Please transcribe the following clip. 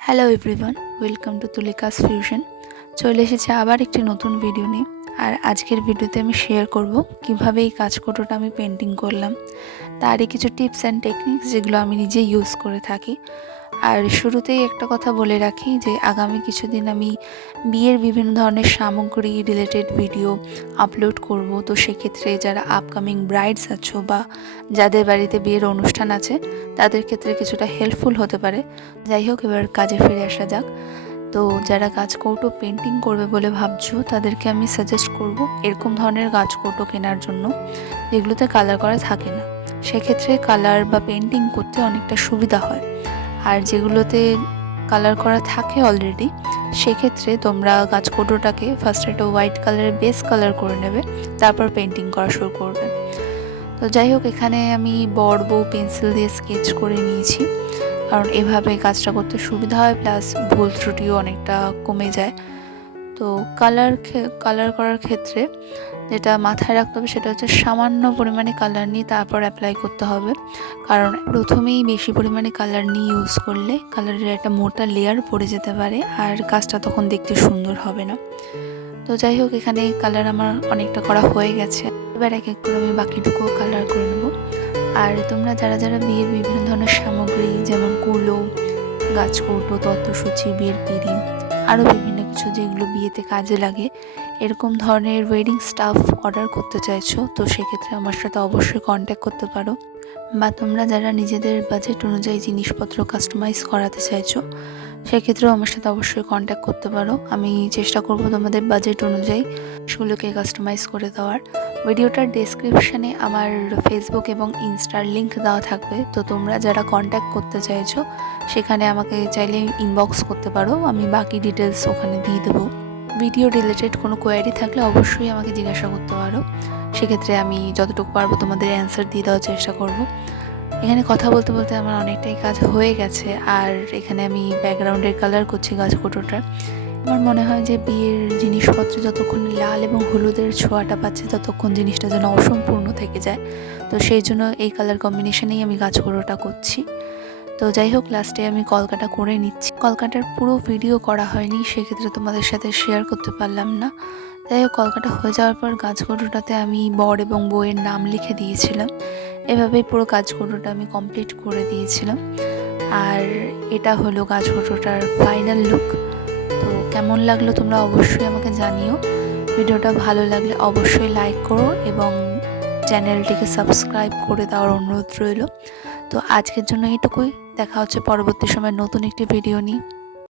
Hello everyone, welcome to Tulika's fusion. চলে এসেছে আবার একটি নতুন ভিডিও নিয়ে। আর আজকের ভিডিওতে আমি শেয়ার করব কিভাবে এই কাজকৌটোটা আমি পেন্টিং করলাম, তারই কিছু টিপস অ্যান্ড টেকনিক্স যেগুলো আমি নিজে ইউজ করে থাকি। আর শুরুতেই একটা কথা বলে রাখি যে আগামী কিছুদিন আমি বিয়ের বিভিন্ন ধরনের সামগ্রী রিলেটেড ভিডিও আপলোড করব। তো সেক্ষেত্রে যারা আপকামিং ব্রাইডস আছো বা যাদের বাড়িতে বিয়ের অনুষ্ঠান আছে তাদের ক্ষেত্রে কিছুটা হেল্পফুল হতে পারে। যাই হোক, এবার কাজে ফিরে আসা যাক। তো যারা কাজকৌটো পেন্টিং করবে বলে ভাবছো তাদেরকে আমি সাজেস্ট করব এরকম ধরনের কাজকৌটো কেনার জন্য যেগুলোতে কালার করা থাকে না। সেক্ষেত্রে কালার বা পেন্টিং করতে অনেকটা সুবিধা হয়। আর যেগুলোতে কালার করা থাকে অলরেডি, সেক্ষেত্রে তোমরা কাজকৌটোটাকে ফার্স্ট একটা হোয়াইট কালারের বেস কালার করে নেবে, তারপর পেন্টিং করা শুরু করবে। তো যাই হোক, এখানে আমি বড় বউ পেন্সিল দিয়ে স্কেচ করে নিয়েছি, কারণ এভাবে কাজটা করতে সুবিধা হয়, প্লাস ভুল ত্রুটিও অনেকটা কমে যায়। তো কালার করার ক্ষেত্রে যেটা মাথায় রাখতে হবে সেটা হচ্ছে সামান্য পরিমাণে কালার নিয়ে তারপর অ্যাপ্লাই করতে হবে। কারণ প্রথমেই বেশি পরিমাণে কালার নিয়ে ইউজ করলে কালারের একটা মোটা লেয়ার পড়ে যেতে পারে, আর কাজটা তখন দেখতে সুন্দর হবে না। তো যাই হোক, এখানে কালার আমার অনেকটা করা হয়ে গেছে। এবার এক এক করে আমি বাকিটুকুও কালার করে নেব। আর তোমরা যারা যারা বিয়ের বিভিন্ন ধরনের সামগ্রী যেমন কুলো, গাছকৌটো, তত্ত্বসূচি, বিয়ের পিঁড়ি, আরও বিভিন্ন কিছু যেগুলো বিয়েতে কাজে লাগে, এরকম ধরনের ওয়েডিং স্টাফ অর্ডার করতে চাইছো, তো সেক্ষেত্রে আমার সাথে অবশ্যই কন্ট্যাক্ট করতে পারো। বা তোমরা যারা নিজেদের বাজেট অনুযায়ী জিনিসপত্র কাস্টমাইজ করাতে চাইছো, সেক্ষেত্রেও আমার সাথে অবশ্যই কন্ট্যাক্ট করতে পারো। আমি চেষ্টা করব তোমাদের বাজেট অনুযায়ী সেগুলোকে কাস্টমাইজ করে দেওয়ার। ভিডিওটার ডেসক্রিপশানে আমার ফেসবুক এবং ইনস্টার লিঙ্ক দেওয়া থাকবে। তো তোমরা যারা কন্ট্যাক্ট করতে চাইছো সেখানে আমাকে চাইলে ইনবক্স করতে পারো, আমি বাকি ডিটেলস ওখানে দিয়ে দেবো। ভিডিও রিলেটেড কোনো কোয়ারি থাকলে অবশ্যই আমাকে জিজ্ঞাসা করতে পারো, সেক্ষেত্রে আমি যতটুকু পারবো তোমাদের অ্যান্সার দিয়ে দেওয়ার চেষ্টা করব। এখানে কথা বলতে বলতে আমার অনেকটাই কাজ হয়ে গেছে। আর এখানে আমি ব্যাকগ্রাউন্ডের কালার করছি গাছকৌটোটার। আমার মনে হয় যে বিয়ের জিনিসপত্র যতক্ষণ লাল এবং হলুদের ছোঁয়াটা পাচ্ছে ততক্ষণ জিনিসটা যেন অসম্পূর্ণ থেকে যায়। তো সেই জন্য এই কালার কম্বিনেশনেই আমি গাছকৌটোটা করছি। তো যাই হোক, লাস্টে আমি কলকাটা করে নিচ্ছি। কলকাটার পুরো ভিডিও করা হয়নি, সেক্ষেত্রে তোমাদের সাথে শেয়ার করতে পারলাম না। যাই হোক, কলকাটা হয়ে যাওয়ার পর গাছকৌটোটাতে আমি বর এবং বউয়ের নাম লিখে দিয়েছিলাম। এভাবেই পুরো গাছকৌটোটা আমি কমপ্লিট করে দিয়েছিলাম। আর এটা হলো গাছকৌটোটার ফাইনাল লুক। তো কেমন লাগলো তোমরা অবশ্যই আমাকে জানিও। ভিডিওটা ভালো লাগলে অবশ্যই লাইক করো এবং চ্যানেলটিকে সাবস্ক্রাইব করে দেওয়ার অনুরোধ রইল। তো আজকের জন্য এইটুকুই। দেখা হচ্ছে পরবর্তী সময় নতুন একটি ভিডিও নিয়ে।